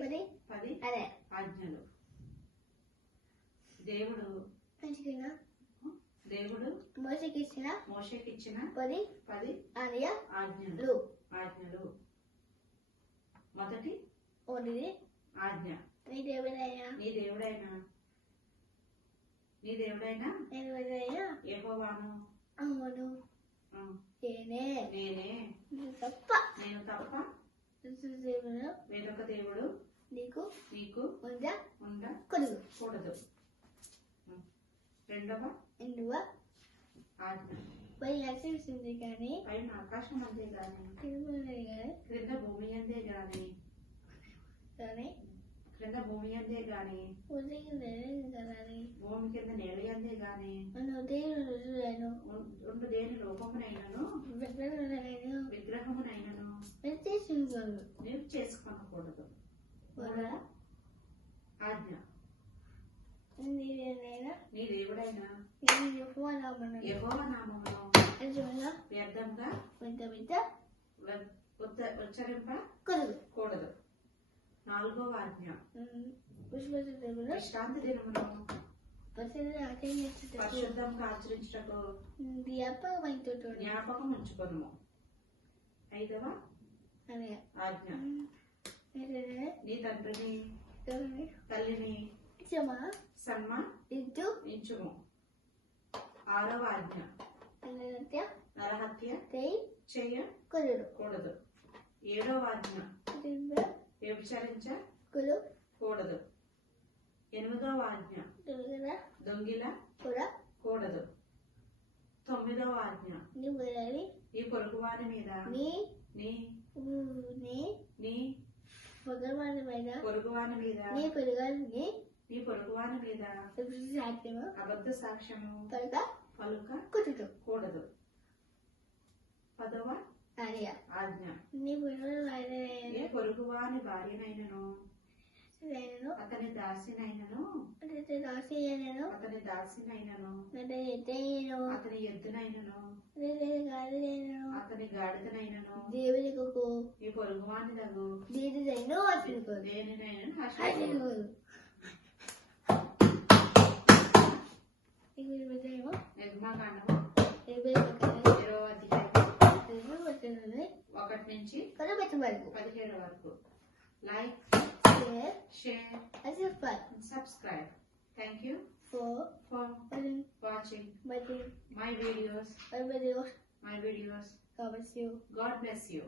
పదికి 10 ఆజ్ఞలు. దేవుడు మోషేకిచ్చిన 10 ఆజ్ఞలు. మొదటి ఆజ్ఞ, నీ దేవుడైన యెహోవాను నేను తప్ప వేరొక దేవుడు నీకు ఉండకూడదు. రెండవ ఆజ్ఞ, పైన ఆకాశం అంతే గాని క్రింద భూమి అంతే గాని భూమి కింద నేల అంతే గాని రెండు దేని రూపమునైనను విగ్రహమునైనను నీవు చేసుకొనకూడదు. మూడవ ఆజ్ఞ, నీ దేవుడైన యెహోవా నామమును వ్యర్థంగా ఉచ్చరింపకూడదు. నాలుగవ ఆజ్ఞ, విశ్రాంతి దినమును పరిశుద్ధంగా ఆచరించుటకు జ్ఞాపకం ఉంచుకొనుము. ఐదవ ఆజ్ఞ, నీ తండ్రిని తల్లిని సన్మానించుము. ఆరవ ఆజ్ఞ, నరహత్య చేయకూడదు. ఏడవ ఆజ్ఞ, వ్యభిచరించకూడదు. ఎనిమిదవ ఆజ్ఞ, దొంగిలకూడదు. తొమ్మిదవ ఆజ్ఞ, నీ పొరుగువాని మీద అబద్ధ సాక్ష్యము పలుకకూడదు. పదవ ఆజ్ఞ, నీ పొరుగువాని భార్యనైనను అతని దాసినైనను అతని ఎద్దునైనను అతని గాడిదనైనను ఈ పొరుగువాని దగు దేనినైనా ఆశించకూడదు. నిర్గమకాండము 20వ అధ్యాయం 1 నుంచి 17 వరకు. Like, share, and subscribe. Thank you for watching my videos. God bless you.